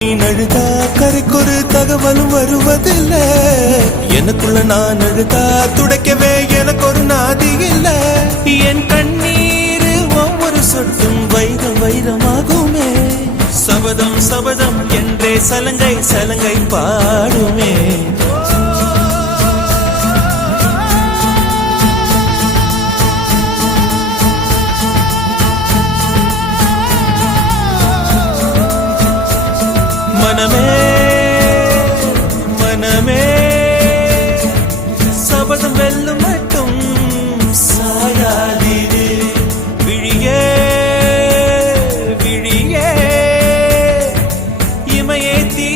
நீ அழுதா கரைக்கொரு தகவலும் வருவதில்லை. எனக்குள்ள நான் அழுதா துடைக்கவே எனக்கு ஒரு நாதி இல்லை. என் கண்ணீர் ஒவ்வொரு சொட்டும் வைரம் வைரமாகுமே. சபதம் சபதம் என்றே சலங்கை சலங்கை பாடுமே. மனமே மனமே சபதம் வெல்லும் மட்டும் சாயாதீரு. விழியே விழியே இமையே தீ